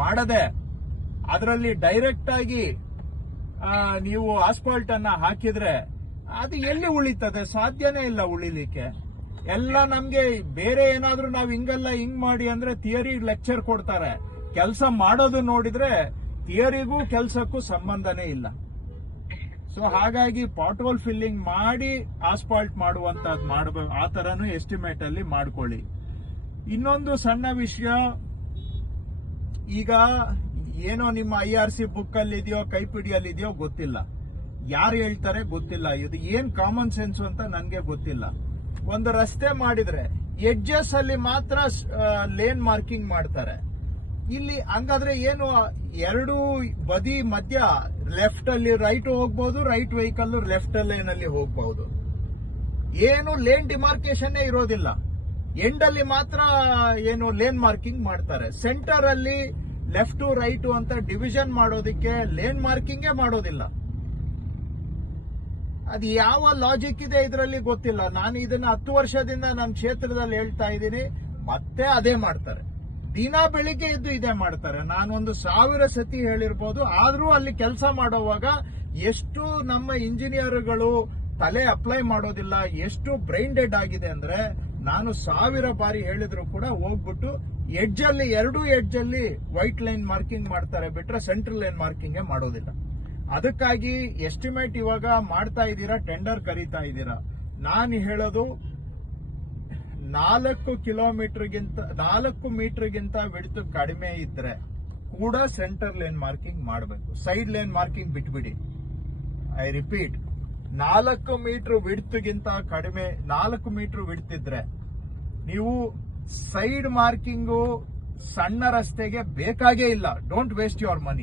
ಮಾಡದೆ ಅದರಲ್ಲಿ ಡೈರೆಕ್ಟ್ ಆಗಿ ನೀವು ಆಸ್ಫಾಲ್ಟ್ ಅನ್ನ ಹಾಕಿದ್ರೆ ಅದು ಎಲ್ಲಿ ಉಳಿತದೆ? ಸಾಧ್ಯನೇ ಇಲ್ಲ ಉಳಿಲಿಕ್ಕೆ. ಎಲ್ಲ ನಮ್ಗೆ ಬೇರೆ ಏನಾದ್ರೂ ನಾವು ಹಿಂಗಲ್ಲ ಹಿಂಗ್ ಮಾಡಿ ಅಂದ್ರೆ ಥಿಯರಿ ಲೆಕ್ಚರ್ ಕೊಡ್ತಾರೆ. ಕೆಲಸ ಮಾಡೋದು ನೋಡಿದ್ರೆ ಥಿಯರಿಗೂ ಕೆಲಸಕ್ಕೂ ಸಂಬಂಧನೇ ಇಲ್ಲ. ಸೊ ಹಾಗಾಗಿ ಪಾಟ್ಹೋಲ್ ಫಿಲ್ಲಿಂಗ್ ಮಾಡಿ ಆಸ್ಫಾಲ್ಟ್ ಮಾಡುವಂತದ್ದು ಮಾಡಬೇಕು. ಆ ತರನು ಎಸ್ಟಿಮೇಟ್ ಅಲ್ಲಿ ಮಾಡ್ಕೊಳ್ಳಿ. ಇನ್ನೊಂದು ಸಣ್ಣ ವಿಷಯ, ಈಗ ಏನೋ ನಿಮ್ಮ IRC ಬುಕ್ ಅಲ್ಲಿ ಇದೆಯೋ ಕೈಪಿಡಿಯಲ್ಲಿ ಇದೆಯೋ ಗೊತ್ತಿಲ್ಲ, ಯಾರು ಹೇಳ್ತಾರೆ ಗೊತ್ತಿಲ್ಲ, ಇದು ಏನ್ ಕಾಮನ್ ಸೆನ್ಸ್ ಅಂತ ನನ್ಗೆ ಗೊತ್ತಿಲ್ಲ. ಒಂದು ರಸ್ತೆ ಮಾಡಿದ್ರೆ ಎಡ್ಜಸ್ ಅಲ್ಲಿ ಮಾತ್ರ ಲೇನ್ ಮಾರ್ಕಿಂಗ್ ಮಾಡ್ತಾರೆ. ಇಲ್ಲಿ ಹಂಗಾದ್ರೆ ಏನು, ಎರಡು ಬದಿ ಮಧ್ಯ ಲೆಫ್ಟ್ ಅಲ್ಲಿ ರೈಟ್ ಹೋಗ್ಬಹುದು, ರೈಟ್ ವೆಹಿಕಲ್ ಲೆಫ್ಟ್ ಲೇನ್ ಅಲ್ಲಿ ಹೋಗ್ಬಹುದು. ಏನು ಲೇನ್ ಡಿಮಾರ್ಕೇಶನ್ ಇರೋದಿಲ್ಲ. ಎಂಡ್ ಅಲ್ಲಿ ಮಾತ್ರ ಏನು ಲೇನ್ ಮಾರ್ಕಿಂಗ್ ಮಾಡ್ತಾರೆ. ಸೆಂಟರ್ ಅಲ್ಲಿ ಲೆಫ್ಟ್ ರೈಟ್ ಅಂತ ಡಿವಿಷನ್ ಮಾಡೋದಕ್ಕೆ ಲೇನ್ ಮಾರ್ಕಿಂಗೇ ಮಾಡೋದಿಲ್ಲ. ಅದು ಯಾವ ಲಾಜಿಕ್ ಇದೆ ಇದರಲ್ಲಿ ಗೊತ್ತಿಲ್ಲ. ನಾನು ಇದನ್ನ 10 ವರ್ಷದಿಂದ ನನ್ನ ಕ್ಷೇತ್ರದಲ್ಲಿ ಹೇಳ್ತಾ ಇದ್ದೀನಿ, ಮತ್ತೆ ಅದೇ ಮಾಡ್ತಾರೆ. ದಿನ ಬೆಳಿಗ್ಗೆ ಇದ್ದು ಇದೇ ಮಾಡ್ತಾರೆ. ನಾನೊಂದು 1000 ಸತಿ ಹೇಳಿರ್ಬೋದು. ಆದ್ರೂ ಅಲ್ಲಿ ಕೆಲಸ ಮಾಡುವಾಗ ಎಷ್ಟು ನಮ್ಮ ಇಂಜಿನಿಯರ್ಗಳು ತಲೆ ಅಪ್ಲೈ ಮಾಡೋದಿಲ್ಲ, ಎಷ್ಟು ಬ್ರೈನ್ ಡೆಡ್ ಆಗಿದೆ ಅಂದ್ರೆ, ನಾನು 1000 ಬಾರಿ ಹೇಳಿದ್ರು ಕೂಡ ಹೋಗ್ಬಿಟ್ಟು ಎಡ್ಜ್ ಅಲ್ಲಿ, ಎರಡು ಎಡ್ಜ್ ಅಲ್ಲಿ ವೈಟ್ ಲೈನ್ ಮಾರ್ಕಿಂಗ್ ಮಾಡ್ತಾರೆ ಬಿಟ್ರೆ ಸೆಂಟ್ರಲ್ ಲೈನ್ ಮಾರ್ಕಿಂಗ್ ಮಾಡೋದಿಲ್ಲ. ಅದಕ್ಕಾಗಿ ಎಸ್ಟಿಮೇಟ್ ಇವಾಗ ಮಾಡ್ತಾ ಇದ್ದೀರಾ, ಟೆಂಡರ್ ಕರೀತಾ ಇದ್ದೀರಾ. ನಾನು ಹೇಳೋದು 4 ಮೀಟರ್ಗಿಂತ ವಿಡ್ತ್ ಕಡಿಮೆ ಇದ್ರೆ ಕೂಡ ಸೆಂಟರ್ ಲೈನ್ ಮಾರ್ಕಿಂಗ್ ಮಾಡಬೇಕು. ಸೈಡ್ ಲೈನ್ ಮಾರ್ಕಿಂಗ್ ಬಿಟ್ಬಿಡಿ. ಐ ರಿಪೀಟ್, 4 ಮೀಟರ್ ವಿಡ್ತ್ಗಿಂತ ಕಡಿಮೆ, 4 ಮೀಟರ್ ವಿಡ್ತ್ ಇದ್ರೆ ನೀವು ಸೈಡ್ ಮಾರ್ಕಿಂಗು ಸಣ್ಣ ರಸ್ತೆಗೆ ಬೇಕಾಗೇ ಇಲ್ಲ. Don't waste your money.